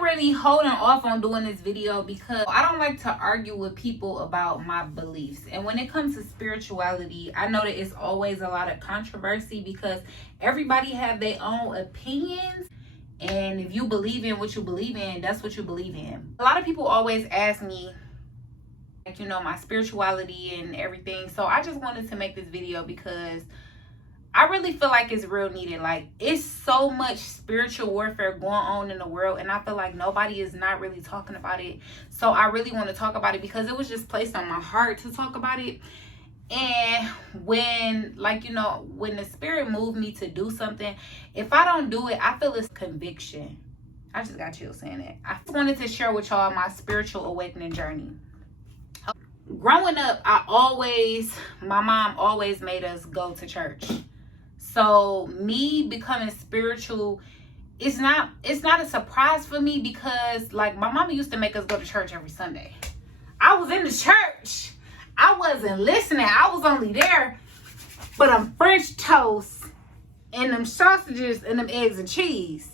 been really holding off on doing this video because I don't like to argue with people about my beliefs. And when it comes to spirituality, I know that it's always a lot of controversy because everybody have their own opinions. And if you believe in what you believe in, that's what you believe in. A lot of people always ask me, like, you know, my spirituality and everything. So I just wanted to make this video because I really feel like it's real needed. Like, it's so much spiritual warfare going on in the world, and I feel like nobody is not really talking about it. So I really want to talk about it because it was just placed on my heart to talk about it. And when, like, you know, when the spirit moved me to do something, if I don't do it, I feel it's conviction. I just got chills saying that. I just wanted to share with y'all my spiritual awakening journey. Growing up, my mom always made us go to church. So me becoming spiritual, it's not a surprise for me because, like, my mama used to make us go to church every Sunday. I was in the church. I wasn't listening. I was only there for them French toast and them sausages and them eggs and cheese.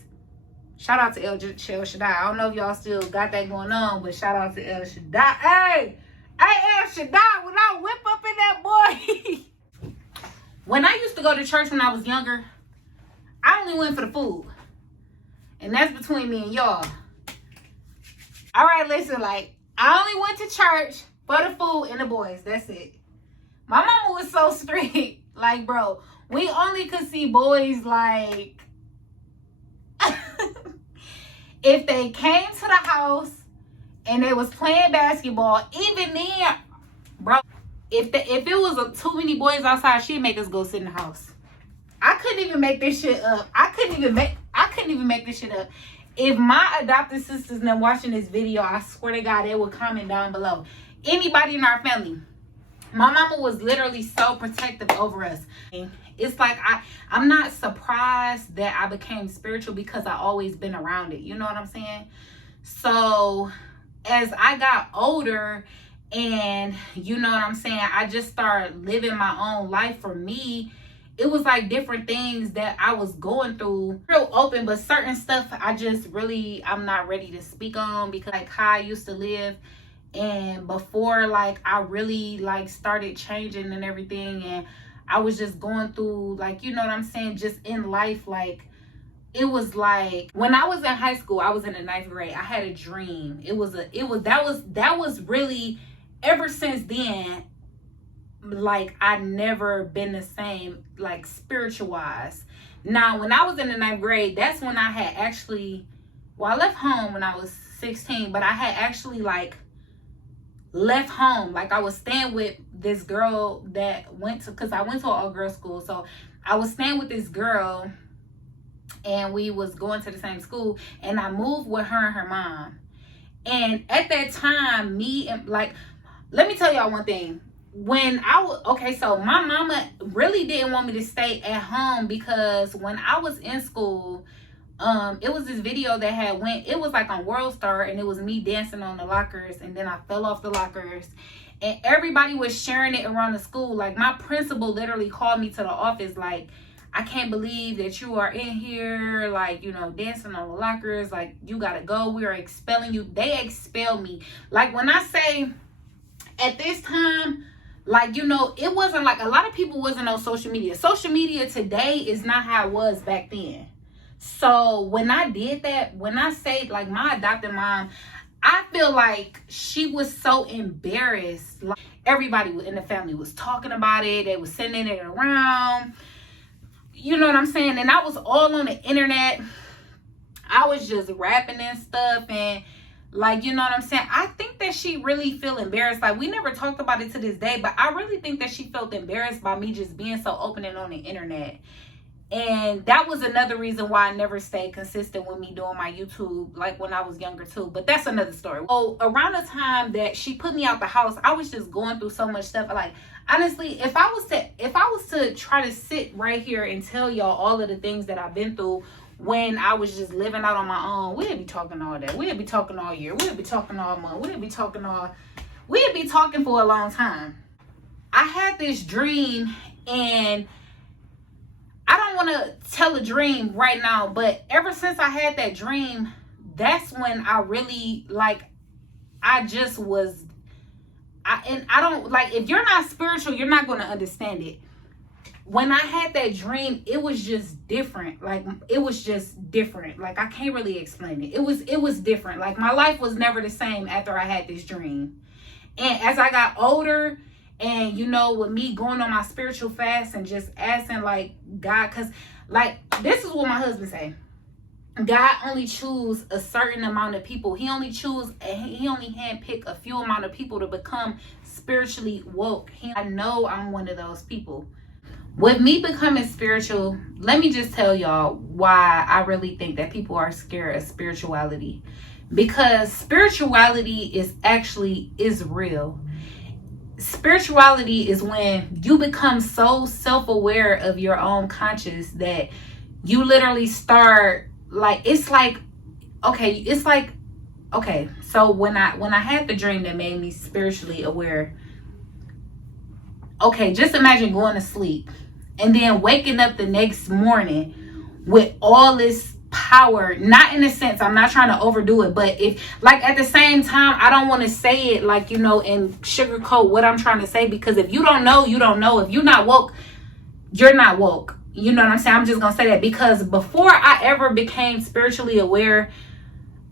Shout out to El Shaddai. I don't know if y'all still got that going on, but shout out to El Shaddai. Hey, El Shaddai, when I whip up in that boy. When I used to go to church when I was younger, I only went for the food. And that's between me and y'all. All right, listen, like, I only went to church for the food and the boys. That's it. My mama was so strict. Like, bro, we only could see boys, like, if they came to the house and they was playing basketball. Even then, bro, if it was too many boys outside, she'd make us go sit in the house. I couldn't even make this shit up. I couldn't even make this shit up. If my adopted sisters and them watching this video, I swear to God, they would comment down below. Anybody in our family. My mama was literally so protective over us. It's like I'm not surprised that I became spiritual because I always been around it. You know what I'm saying? So as I got older, and you know what I'm saying, I just started living my own life. For me, it was like different things that I was going through, real open, but certain stuff I'm not ready to speak on because, like, how I used to live and before, like, I really, like, started changing and everything, and I was just going through, like, you know what I'm saying, just in life. Like, it was like when I was in high school, I was in the 9th grade, I had a dream. That was really, ever since then, like, I never been the same, like, spiritual wise. Now, when I was in the 9th grade, that's when I had actually, well, I left home when I was 16, but I had actually, like, left home. Like, I was staying with this girl that because I went to an all-girls school. So I was staying with this girl and we was going to the same school, and I moved with her and her mom. And at that time, let me tell y'all one thing. When so my mama really didn't want me to stay at home because when I was in school, it was this video that it was like on World Star, and it was me dancing on the lockers, and then I fell off the lockers, and everybody was sharing it around the school. Like, my principal literally called me to the office, like, I can't believe that you are in here, like, you know, dancing on the lockers, like, you gotta go, we are expelling you. They expelled me. Like, when I say at this time, like, you know, it wasn't like, a lot of people wasn't on social media. Social media today is not how it was back then. So when I did that, when I say, like, my adopted mom, I feel like she was so embarrassed. Like, everybody in the family was talking about it. They was sending it around. You know what I'm saying? And I was all on the internet. I was just rapping and stuff. And, like, you know what I'm saying? I think that she really feel embarrassed. Like, we never talked about it to this day, but I really think that she felt embarrassed by me just being so open and on the internet. And that was another reason why I never stayed consistent with me doing my YouTube, like, when I was younger too. But that's another story. So around the time that she put me out the house, I was just going through so much stuff. Like, honestly, if I was to try to sit right here and tell y'all all of the things that I've been through when I was just living out on my own, we'd be talking all day. We'd be talking all year. We'd be talking all month. We'd be talking for a long time. I had this dream, and I don't want to tell a dream right now, but ever since I had that dream, that's when I really, like, I just was, I don't, like, if you're not spiritual, you're not going to understand it. When I had that dream, it was just different. Like, it was just different. Like, I can't really explain it. It was different. Like, my life was never the same after I had this dream. And as I got older, and, you know, with me going on my spiritual fast and just asking, like, God, because, like, this is what my husband say. God only choose a certain amount of people. He only handpick a few amount of people to become spiritually woke. I know I'm one of those people. With me becoming spiritual, let me just tell y'all why I really think that people are scared of spirituality. Because spirituality is real. Spirituality is when you become so self-aware of your own conscience that you literally start, like, it's like, okay, so when I had the dream that made me spiritually aware, okay, just imagine going to sleep and then waking up the next morning with all this power. Not in a sense, I'm not trying to overdo it, but if, like, at the same time, I don't want to say it, like, you know, and sugarcoat what I'm trying to say, because if you don't know, you don't know. If you're not woke, you're not woke. You know what I'm saying? I'm just gonna say that, because before I ever became spiritually aware,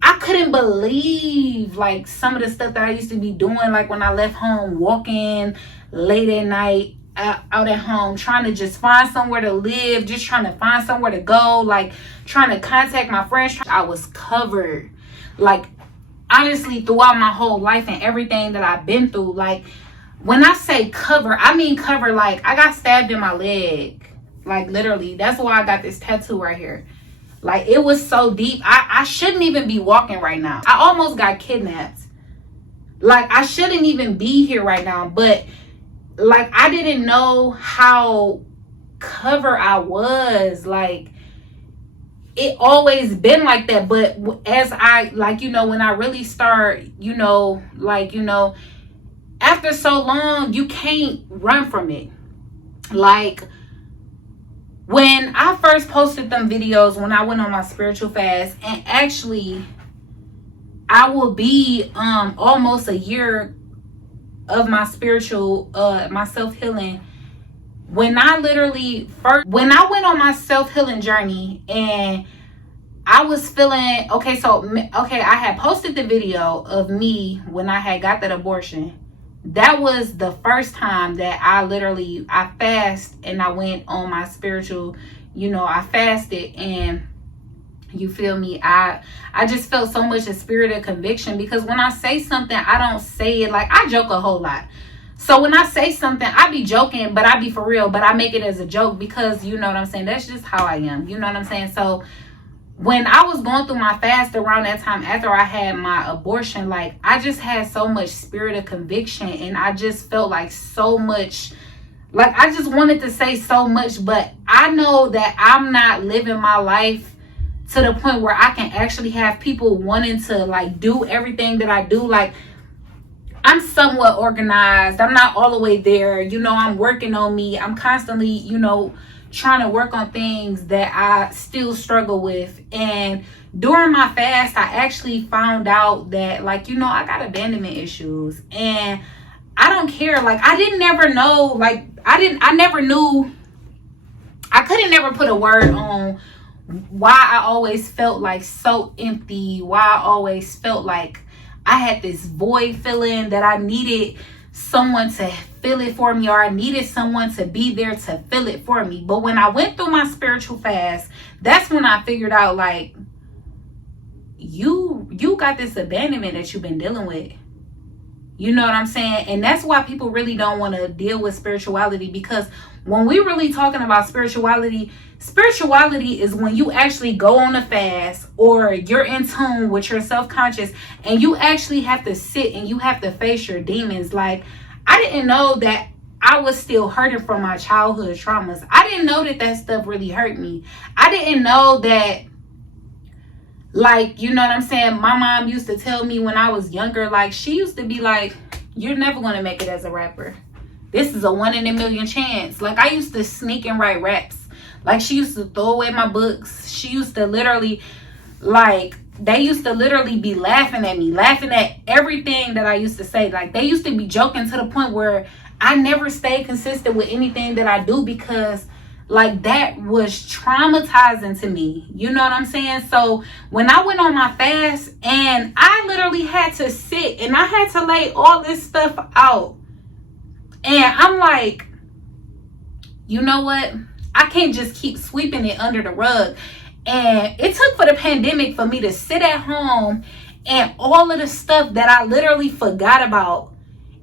I couldn't believe, like, some of the stuff that I used to be doing, like when I left home, walking late at night, out at home, trying to just find somewhere to live, just trying to find somewhere to go, like trying to contact my friends. I was covered, like, honestly, throughout my whole life and everything that I've been through. Like, when I say cover, I mean cover, like, I got stabbed in my leg, like, literally. That's why I got this tattoo right here. Like, it was so deep. I shouldn't even be walking right now. I almost got kidnapped. Like, I shouldn't even be here right now, but, like, I didn't know how cover I was. Like, it always been like that. But as I, like, you know, when I really start, you know, like, you know, after so long, you can't run from it. Like, when I first posted them videos, when I went on my spiritual fast, and actually I will be almost a year of my spiritual, my self-healing. When I went on my self-healing journey, and I was feeling, okay, I had posted the video of me when I had got that abortion. That was the first time that I fast, and I went on my spiritual, you know, I fasted, and you feel me, I just felt so much a spirit of conviction, because when I say something, I don't say it, like, I joke a whole lot. So when I say something, I be joking, but I be for real, but I make it as a joke, because, you know what I'm saying, that's just how I am, you know what I'm saying. So when I was going through my fast around that time after I had my abortion, like, I just had so much spirit of conviction, and I just felt like so much, like, I just wanted to say so much, but I know that I'm not living my life to the point where I can actually have people wanting to, like, do everything that I do. Like, I'm somewhat organized. I'm not all the way there. You know, I'm working on me. I'm constantly, you know, trying to work on things that I still struggle with. And during my fast, I actually found out that, like, you know, I got abandonment issues, and I don't care. Like, I didn't never know, like, I never knew, I couldn't never put a word on why I always felt like so empty, why I always felt like I had this void feeling that I needed someone to fill it for me, or I needed someone to be there to fill it for me. But when I went through my spiritual fast, that's when I figured out, like, you got this abandonment that you've been dealing with. You know what I'm saying? And that's why people really don't want to deal with spirituality, because when we really talking about spirituality is when you actually go on a fast, or you're in tune with your self-conscious, and you actually have to sit and you have to face your demons. Like, I didn't know that I was still hurting from my childhood traumas. I didn't know that stuff really hurt me. I didn't know that, like, you know what I'm saying, my mom used to tell me when I was younger, like, she used to be like, you're never going to make it as a rapper. This is a 1 in a million chance. Like, I used to sneak and write raps. Like, she used to throw away my books. She used to literally, like, they used to literally be laughing at me, laughing at everything that I used to say. Like, they used to be joking to the point where I never stayed consistent with anything that I do, because like that was traumatizing to me. You know what I'm saying? So when I went on my fast, and I literally had to sit and I had to lay all this stuff out, and I'm like, you know what? I can't just keep sweeping it under the rug. And it took for the pandemic for me to sit at home, and all of the stuff that I literally forgot about,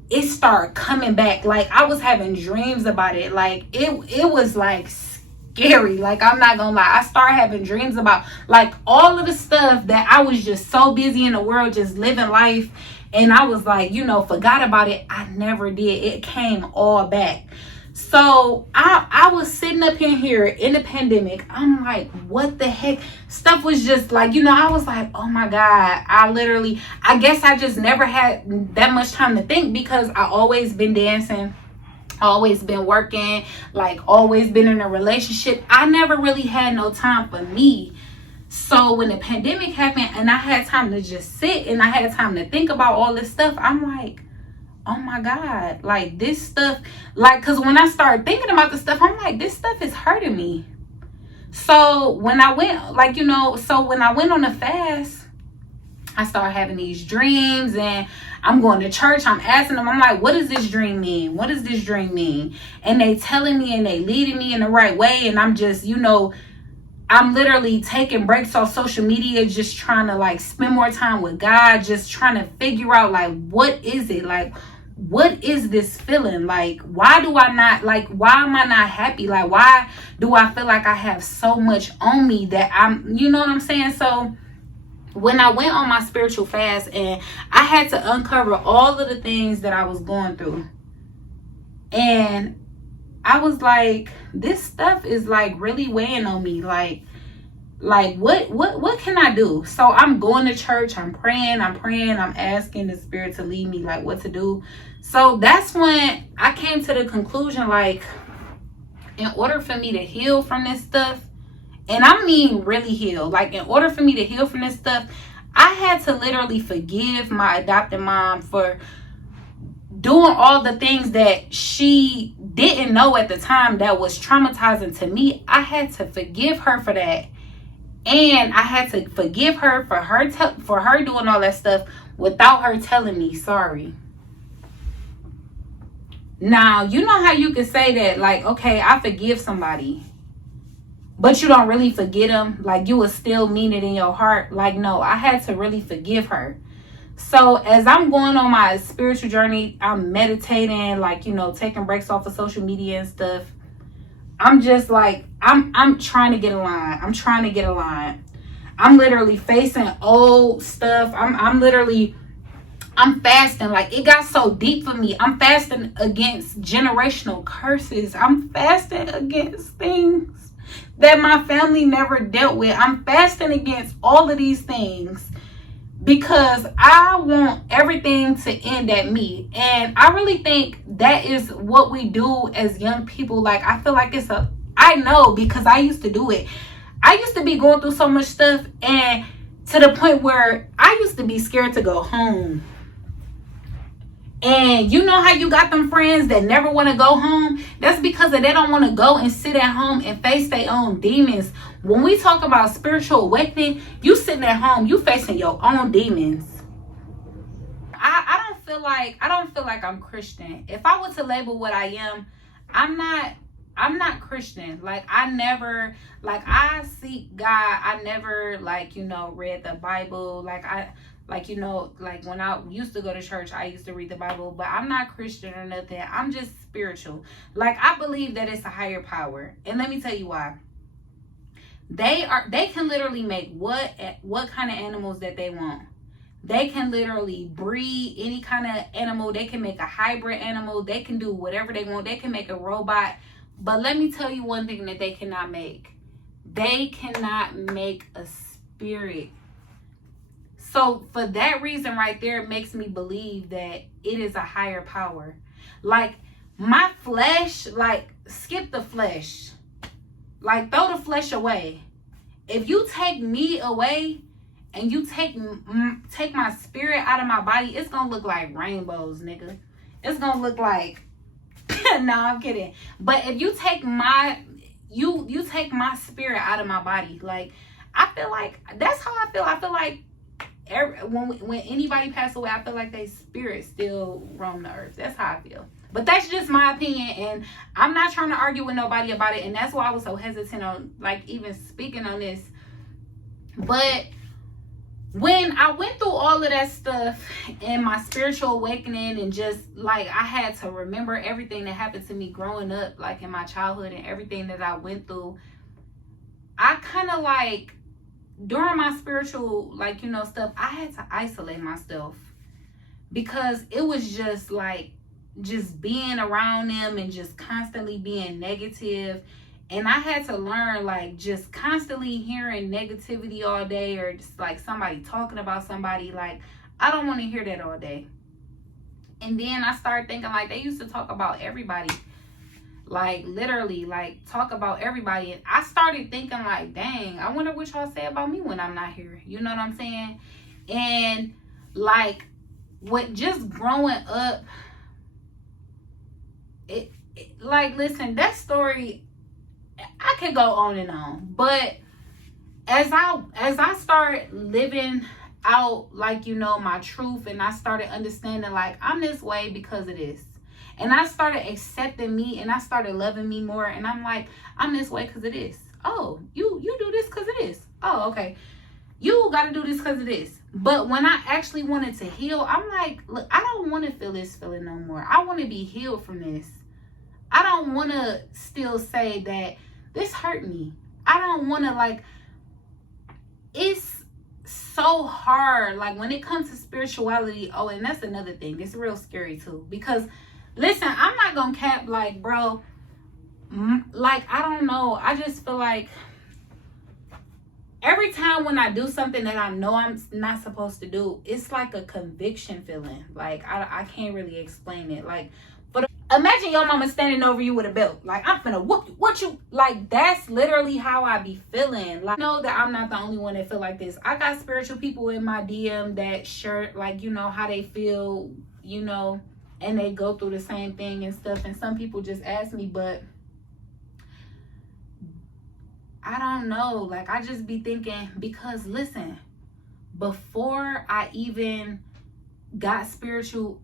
it started coming back. Like, I was having dreams about it. Like, it was like scary. Like, I'm not gonna lie, I started having dreams about like all of the stuff that I was just so busy in the world, just living life, and I was like, you know, forgot about it. I never did. It came all back. So I was sitting up in here in the pandemic. I'm like, what the heck? Stuff was just like, you know, I was like, oh my God. I guess I just never had that much time to think, because I always been dancing, always been working, like always been in a relationship. I never really had no time for me. So when the pandemic happened and I had time to just sit and I had time to think about all this stuff, I'm like, oh my God, like this stuff, like, because when I started thinking about this stuff, I'm like, this stuff is hurting me. So when I went, like, you know, so when I went on a fast, I started having these dreams, and I'm going to church. I'm asking them, I'm like, what does this dream mean? What does this dream mean? And they telling me, and they leading me in the right way. And I'm just, you know, I'm literally taking breaks off social media, just trying to like spend more time with God, just trying to figure out like, what is it? Like, what is this feeling? Like, why am I not happy? Like, why do I feel like I have so much on me that I'm, you know what I'm saying? So when I went on my spiritual fast, and I had to uncover all of the things that I was going through, and I was like, this stuff is like really weighing on me. Like what can I do? So I'm going to church, I'm praying, I'm asking the Spirit to lead me, like what to do. So that's when I came to the conclusion, like, in order for me to heal from this stuff, and I mean really heal, like in order for me to heal from this stuff, I had to literally forgive my adopted mom for doing all the things that she didn't know at the time that was traumatizing to me. I had to forgive her for that. And I had to forgive her for her doing all that stuff without her telling me sorry. Now, you know how you can say that, like, okay, I forgive somebody, but you don't really forget them. Like, you would still mean it in your heart. Like, no, I had to really forgive her. So as I'm going on my spiritual journey, I'm meditating, like, you know, taking breaks off of social media and stuff. I'm just like, I'm trying to get aligned. I'm literally facing old stuff. I'm fasting. Like, it got so deep for me. I'm fasting against generational curses. I'm fasting against things that my family never dealt with. I'm fasting against all of these things because I want everything to end at me. And I really think that is what we do as young people. Like, I feel like I know, because I used to do it. I used to be going through so much stuff, and to the point where I used to be scared to go home. And you know how you got them friends that never want to go home? That's because they don't want to go and sit at home and face their own demons. When we talk about spiritual awakening, you sitting at home, you facing your own demons. I don't feel like I'm Christian. If I were to label what I am, I'm not Christian. Like, I seek God. I never, like, you know, read the Bible. Like, you know, like when I used to go to church, I used to read the Bible, but I'm not Christian or nothing. I'm just spiritual. Like, I believe that it's a higher power. And let me tell you why. They can literally make what kind of animals that they want. They can literally breed any kind of animal. They can make a hybrid animal. They can do whatever they want. They can make a robot. But let me tell you one thing that they cannot make. They cannot make a spirit. So for that reason right there, it makes me believe that it is a higher power. Like, my flesh, like, skip the flesh. Like, throw the flesh away. If you take me away and you take my spirit out of my body, it's gonna look like rainbows, nigga. It's gonna look like no, I'm kidding. But if you take you take my spirit out of my body, like, I feel like that's how I feel. I feel like when anybody passed away, I feel like their spirit still roam the earth. That's how I feel. But that's just my opinion, and I'm not trying to argue with nobody about it, and that's why I was so hesitant on, like, even speaking on this. But when I went through all of that stuff and my spiritual awakening, and just like I had to remember everything that happened to me growing up, like in my childhood, and everything that I went through, I kind of like, during my spiritual, like, you know, stuff, I had to isolate myself, because it was just like, just being around them and just constantly being negative. And I had to learn, like, just constantly hearing negativity all day, or just like somebody talking about somebody, like, I don't want to hear that all day. And then I started thinking, like, they used to talk about everybody, like, literally, like, talk about everybody. And I started thinking, like, dang, I wonder what y'all say about me when I'm not here. You know what I'm saying? And like, with just growing up, it like, listen, that story, I could go on and on. But as I start living out, like, you know, my truth, and I started understanding, like, I'm this way because of this, and I started accepting me, and I started loving me more, and I'm like, I'm this way because of this. Oh, you do this because of this. Oh, okay, you got to do this because of this. But when I actually wanted to heal, I'm like, look, I don't want to feel this feeling no more. I want to be healed from this. I don't want to still say that this hurt me. I don't want to, like, it's so hard, like, when it comes to spirituality. Oh, and that's another thing. It's real scary too, because listen, I'm not gonna cap, like, bro, like, I don't know, I just feel like every time when I do something that I know I'm not supposed to do, it's like a conviction feeling. Like, I can't really explain it. Like, but imagine your mama standing over you with a belt. Like, I'm finna whoop you. What you, like, that's literally how I be feeling. Like, I know that I'm not the only one that feel like this. I got spiritual people in my DM that share, like, you know, how they feel, you know, and they go through the same thing and stuff. And some people just ask me, but I don't know. Like, I just be thinking, because listen, before I even got spiritual,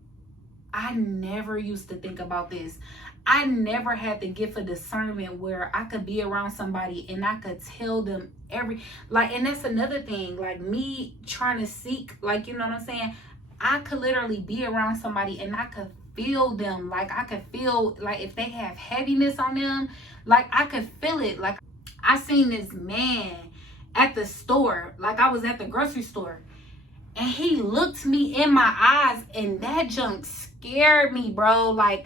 I never used to think about this. I never had the gift of discernment where I could be around somebody and I could tell them like, and that's another thing, like, me trying to seek, like, you know what I'm saying? I could literally be around somebody and I could feel them. Like, I could feel, like, if they have heaviness on them, like, I could feel it. Like, I seen this man at the store, like, I was at the grocery store, and he looked me in my eyes, and that junk scared me, bro. Like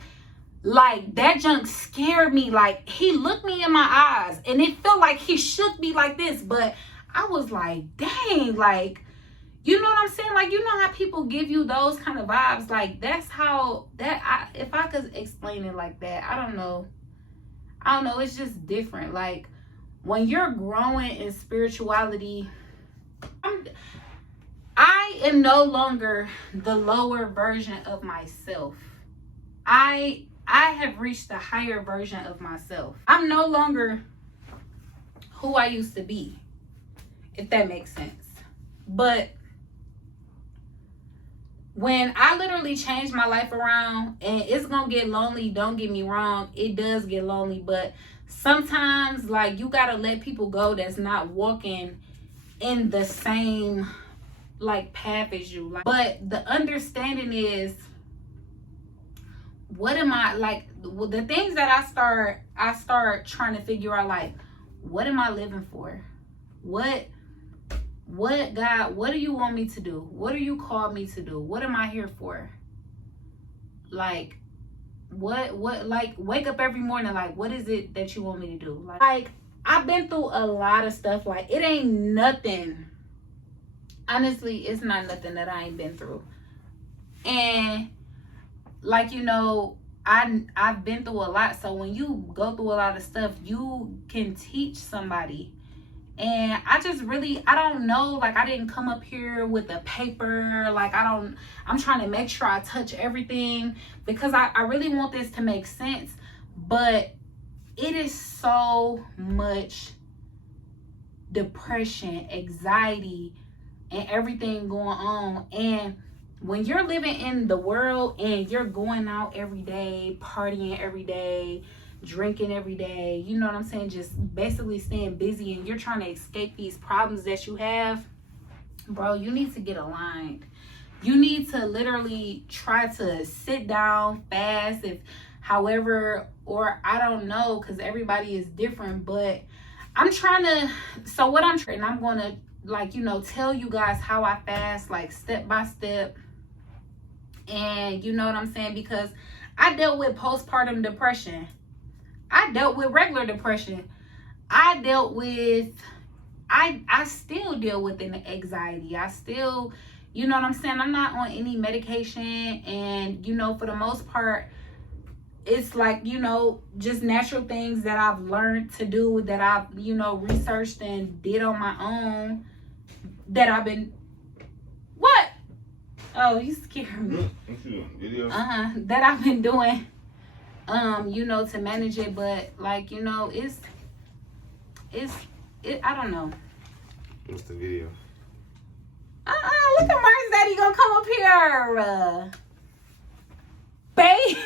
that junk scared me. Like, he looked me in my eyes, and it felt like he shook me like this, but I was like, dang, like, you know what I'm saying? Like, you know how people give you those kind of vibes? Like, that's how if I could explain it like that, I don't know, it's just different. Like, when you're growing in spirituality, I am no longer the lower version of myself. I have reached a higher version of myself. I'm no longer who I used to be, if that makes sense. But when I literally changed my life around, and it's gonna get lonely, don't get me wrong, it does get lonely, but sometimes, like, you gotta let people go that's not walking in the same, like, path as you. Like, but the understanding is, what am I, like, the things that I start trying to figure out, like, what am I living for? What God, what do you want me to do? What do you call me to do? What am I here for? Like, what, like, wake up every morning, like, what is it that you want me to do? Like, I've been through a lot of stuff. Like, it ain't nothing. Honestly, it's not nothing that I ain't been through. And, like, you know, I've been through a lot. So when you go through a lot of stuff, you can teach somebody. And I just really, I don't know, like I didn't come up here with a paper, like I'm trying to make sure I touch everything because I really want this to make sense. But it is so much depression, anxiety, and everything going on. And when you're living in the world and you're going out every day, partying every day, drinking every day, you know what I'm saying, just basically staying busy, and you're trying to escape these problems that you have, bro, you need to get aligned. You need to literally try to sit down, fast, if however, or I don't know, because everybody is different. But I'm trying to, so what I'm trying, I'm going to, like, you know, tell you guys how I fast, like step by step. And you know what I'm saying, because I dealt with postpartum depression. I dealt with regular depression. I still deal with an anxiety. I still, you know what I'm saying, I'm not on any medication. And, you know, for the most part, it's like, you know, just natural things that I've learned to do, that I've, you know, researched and did on my own, that I've been, what? Oh, you scared me. That I've been doing, you know, to manage it. But like, you know, it's I don't know. What's the video? Look at Mark's daddy gonna come up here. Babe.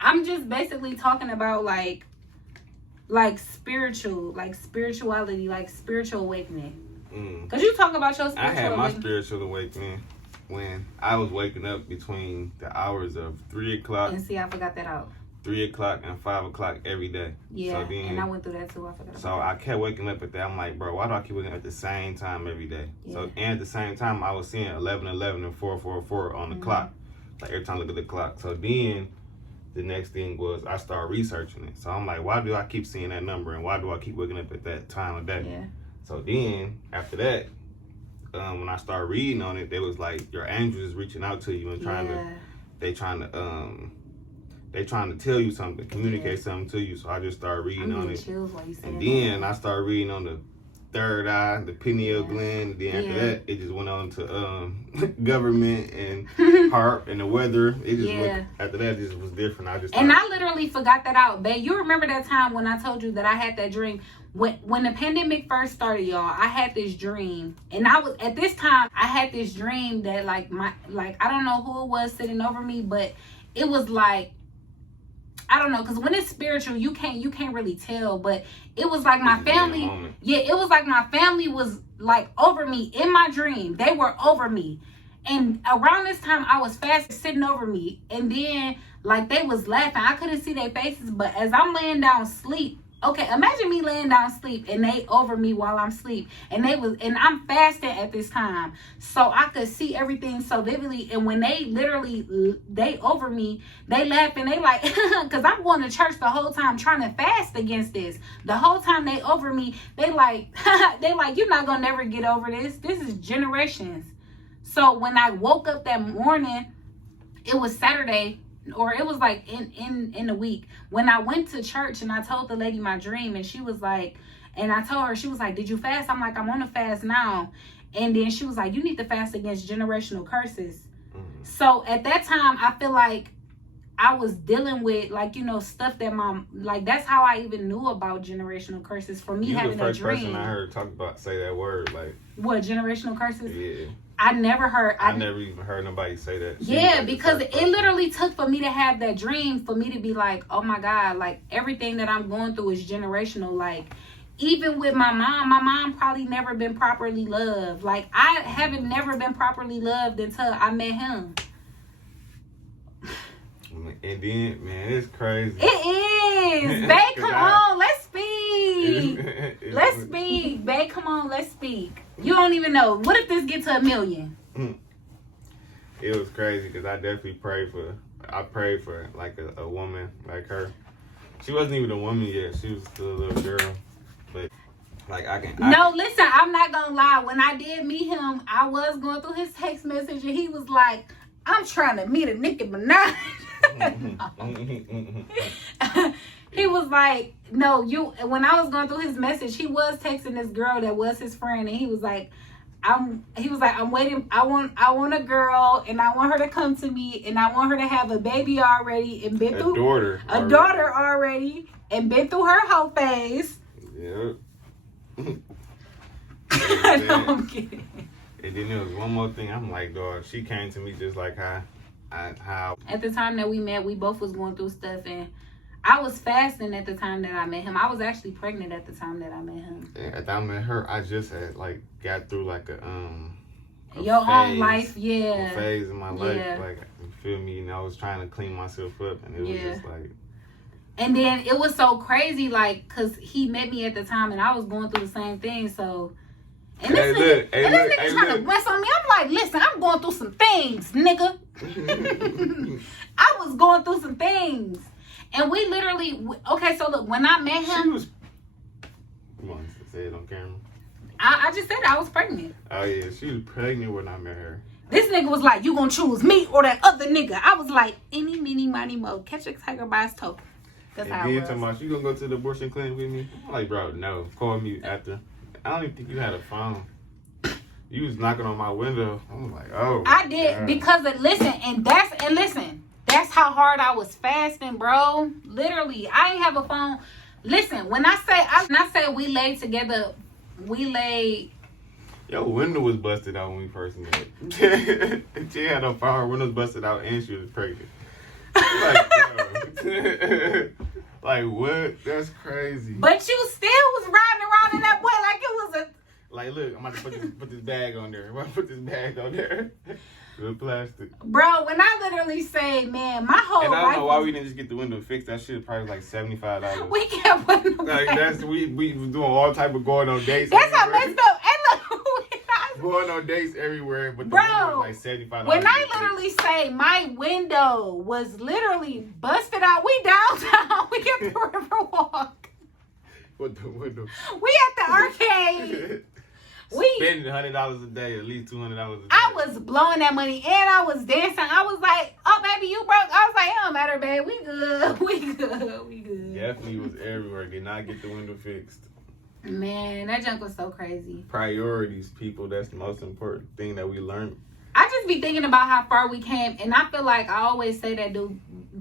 I'm just basically talking about like spirituality, like spiritual awakening. Cause you talk about your spiritual I had my awakening. spiritual awakening when I was waking up between the hours of 3 o'clock. And see, I forgot that out. 3 o'clock and 5 o'clock every day. Yeah, so then, and I went through that too. I forgot. So I kept waking up at that. I'm like, bro, why do I keep waking up at the same time every day? Yeah. So, and at the same time, I was seeing 11, 11, and 4, 4, 4 on the clock. Like every time I look at the clock. So then the next thing was I started researching it. So I'm like, why do I keep seeing that number? And why do I keep waking up at that time of day? Yeah. So then after that, when I started reading on it, they was like, your angels is reaching out to you and trying to tell you something, communicate something to you. So I just started reading on it. And then I started reading on the third eye, the pineal gland. Then after that, it just went on to government and heart and the weather. It just went, after that, it just was different. I literally forgot that out, babe. You remember that time when I told you that I had that dream? When the pandemic first started, y'all, I had this dream. And I was, at this time, I had this dream that I don't know who it was sitting over me, but it was like, I don't know, because when it's spiritual, you can't really tell. But it was like my family, it was like my family was like over me in my dream. They were over me. And around this time, I was fast sitting over me. And then like they was laughing. I couldn't see their faces, but as I'm laying down sleep, okay, imagine me laying down sleep and they over me while I'm asleep. And I'm fasting at this time. So I could see everything so vividly. And when they over me, they laugh and they like, because I'm going to church the whole time trying to fast against this. The whole time they over me, they like, you're not going to never get over this. This is generations. So when I woke up that morning, it was Saturday, or it was like in the week, when I went to church and I told the lady my dream, and she was like, and I told her, she was like, did you fast? I'm like, I'm on a fast now. And then she was like, you need to fast against generational curses. So at that time, I feel like I was dealing with, like, you know, stuff that that's how I even knew about generational curses, for me having a dream. You the first person I heard say that word, like. What, generational curses? Yeah. I never even heard nobody say that. Yeah, because it literally took for me to have that dream, for me to be like, oh my God, like everything that I'm going through is generational. Like even with my mom probably never been properly loved. Like I haven't never been properly loved until I met him. And then, man, it's crazy. It is. Babe, come on, let's speak. Let's speak. Babe, come on, let's speak. You don't even know. What if this gets to 1 million? It was crazy because I definitely prayed for like a woman like her. She wasn't even a woman yet. She was still a little girl. But like listen, I'm not gonna lie. When I did meet him, I was going through his text message and he was like, I'm trying to meet a Nicki Minaj. He was like, no, when I was going through his message, he was texting this girl that was his friend, and he was like, I'm waiting. I want a girl, and I want her to come to me, and I want her to have a baby already, and been through a daughter already, and been through her whole phase. Yep. I'm kidding. And then there was one more thing. I'm like, dog, she came to me just like how. At the time that we met, we both was going through stuff, and I was fasting at the time that I met him. I was actually pregnant at the time that I met him. Yeah, at the time I met her, I just had like got through like a your own life, yeah. A phase in my life, like you feel me? And I was trying to clean myself up, and it was just like. And then it was so crazy, like, cause he met me at the time, and I was going through the same thing, so. And this nigga trying to mess on me. I'm like, listen, I'm going through some things, nigga. I was going through some things. And we literally, okay, so look, when I met him. Come on, say it on camera. I just said I was pregnant. Oh, yeah, she was pregnant when I met her. This nigga was like, you gonna choose me or that other nigga. I was like, any, meeny, miny, mo. Catch a tiger by his toe. That's how it was. Talking about, you gonna go to the abortion clinic with me? I'm like, bro, no. Call me after. I don't even think you had a phone. You was knocking on my window. I'm like, oh. I did God. Because of, listen, that's how hard I was fasting, bro. Literally, I ain't have a phone. Listen, when I say we laid together, we laid. Your window was busted out when we first met. She had no phone. Her window was busted out, and she was pregnant. Like what? That's crazy. But you still was riding around in that boy like it was a. Like, look, I'm about to put this bag on there. I'm about to put this bag on there. With plastic. Bro, when I literally say, man, my whole life. And I don't know why we didn't just get the window fixed. That shit probably was like $75. We can't put no like we was doing all type of going on dates. That's how messed up. And look, going on dates everywhere, but the bro, was like $75. When I literally say my window was literally busted out, we downtown. We at the Riverwalk. What the window? We at the arcade. We spending $100 a day, at least $200 a day. I was blowing that money, and I was dancing. I was like, "Oh, baby, you broke." I was like, "It don't matter, babe. We good. We good. We good." Definitely was everywhere. Did not get the window fixed. Man, that junk was so crazy. Priorities, people. That's the most important thing that we learned. I just be thinking about how far we came, and I feel like I always say that, dude.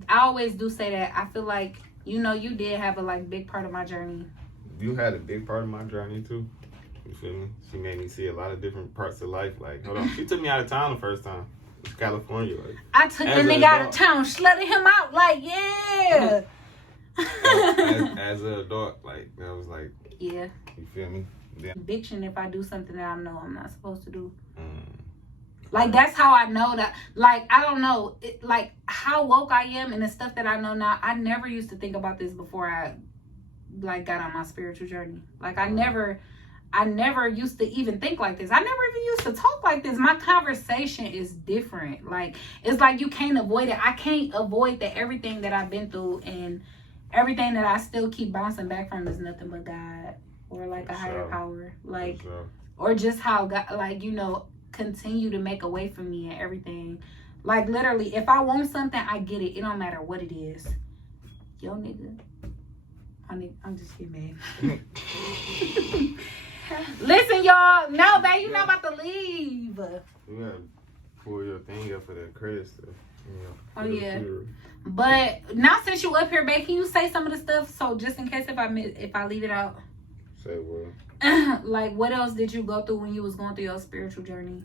I always do say that. I feel like, you know, you did have a big part of my journey. You had a big part of my journey too. You feel me? She made me see a lot of different parts of life. Like, hold on, she took me out of town the first time. It was California. Like, I took the nigga out of town, slutted him out. Like, yeah. as an adult, like, that was like, yeah. You feel me? Yeah. Conviction if I do something that I know I'm not supposed to do. Like, that's how I know that. Like, I don't know. Like, how woke I am and the stuff that I know now. I never used to think about this before I, got on my spiritual journey. Like, I never used to even think like this. I never even used to talk like this. My conversation is different. Like, it's like you can't avoid it. I can't avoid that everything that I've been through and everything that I still keep bouncing back from is nothing but God or a higher power. Like, or just how God, continue to make a way for me and everything. Like, literally, if I want something, I get it. It don't matter what it is. Yo, nigga. I'm just kidding, man. Listen, y'all. No, babe, you're not about to leave. You gotta pull your thing up for that credit stuff. Oh, yeah. But now since you up here, babe, can you say some of the stuff? So just in case if I leave it out. Say what? Like, what else did you go through when you was going through your spiritual journey?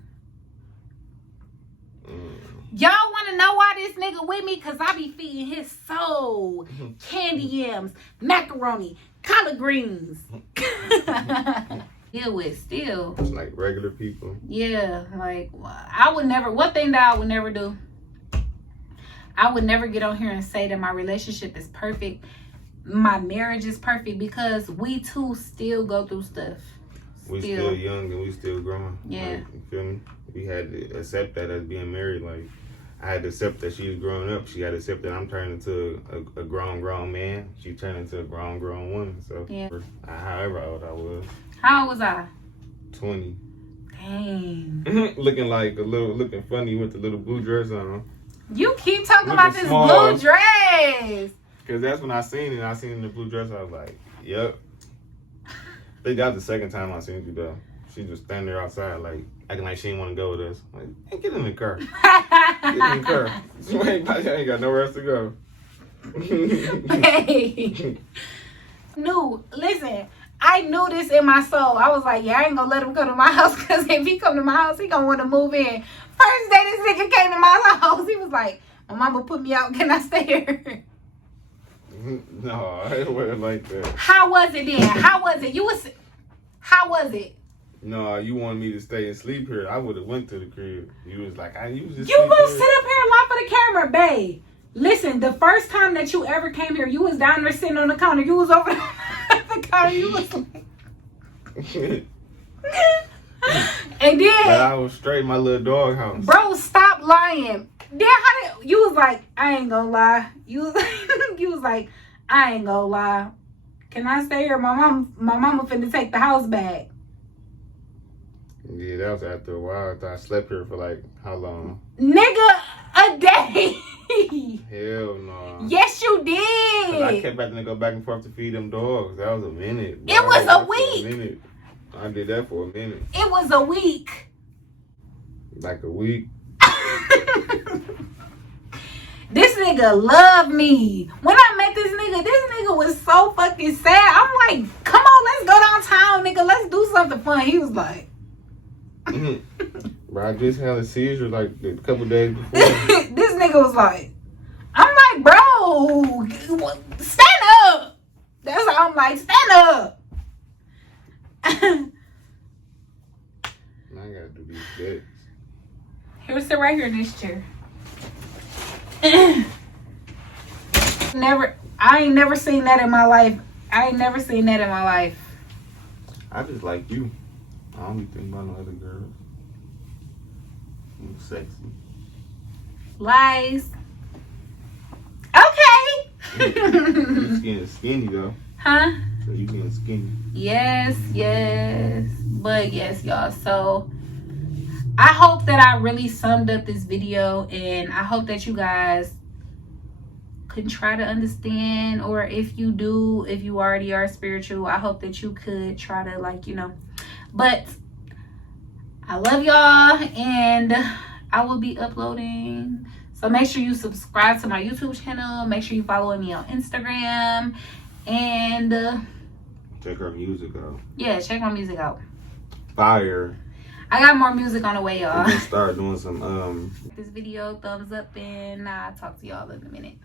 Y'all want to know why this nigga with me? Because I be feeding his soul. Candy yams, macaroni, collard greens. Deal with still. It's like regular people. Yeah, like, I would never, one thing that I would never do, I would never get on here and say that my relationship is perfect. My marriage is perfect, because we two still go through stuff. We still young and we still growing. Yeah. Like, you feel me? We had to accept that as being married. Like, I had to accept that she's growing up. She had to accept that I'm turning into a grown man. She turned into a grown woman. So, yeah. However old I was. How old was I? 20. Dang. looking funny with the little blue dress on. You keep talking about this blue dress. Cause that's when I seen it. I seen it in the blue dress. I was like, yep. I think that was the second time I seen you though. She just standing there outside, like acting like she didn't want to go with us. Like, hey, get in the car. Get in the car. You ain't got nowhere else to go. Hey. No, listen. I knew this in my soul. I was like, yeah, I ain't gonna let him come to my house because if he come to my house, he gonna want to move in. First day this nigga came to my house, he was like, my mama put me out. Can I stay here? No, it wasn't like that. How was it then? How was it? How was it? No, you wanted me to stay and sleep here. I would have went to the crib. You was like, you was just. You gonna sit up here and lie for the camera, babe. Listen, the first time that you ever came here, you was down there sitting on the counter. You was over the counter. You was like... And then... But I was straight in my little dog house. Bro, stop lying. Then you was like, I ain't gonna lie. You was like, I ain't gonna lie. Can I stay here? My mama finna take the house back. Yeah, that was after a while. I slept here for like, how long? Nigga, a day. Hell no. Yes, you did. I kept having to go back and forth to feed them dogs. That was a minute. Bro. It was a week. I did that for a minute. It was a week. Like a week. This nigga loved me. When I met this nigga was so fucking sad. I'm like, come on, let's go downtown, nigga. Let's do something fun. He was like... Bro, I just had a seizure like a couple days before. This nigga was like, I'm like, bro, stand up. That's how I'm like, stand up. I gotta do these bits. Here, sit right here in this chair. I ain't never seen that in my life. I just like you. I don't be thinking about no other girls. I'm sexy. Lies. Okay. You getting skinny though. Huh? So you getting skinny. Yes. But yes, y'all. So I hope that I really summed up this video, and I hope that you guys can try to understand, or if you already are spiritual, I hope that you could try to, like, you know. But I love y'all, and I will be uploading. So make sure you subscribe to my YouTube channel. Make sure you follow me on Instagram, and check our music out. Yeah, check my music out. Fire. I got more music on the way, y'all. We're gonna start doing some This video, thumbs up, and I'll talk to y'all in a minute.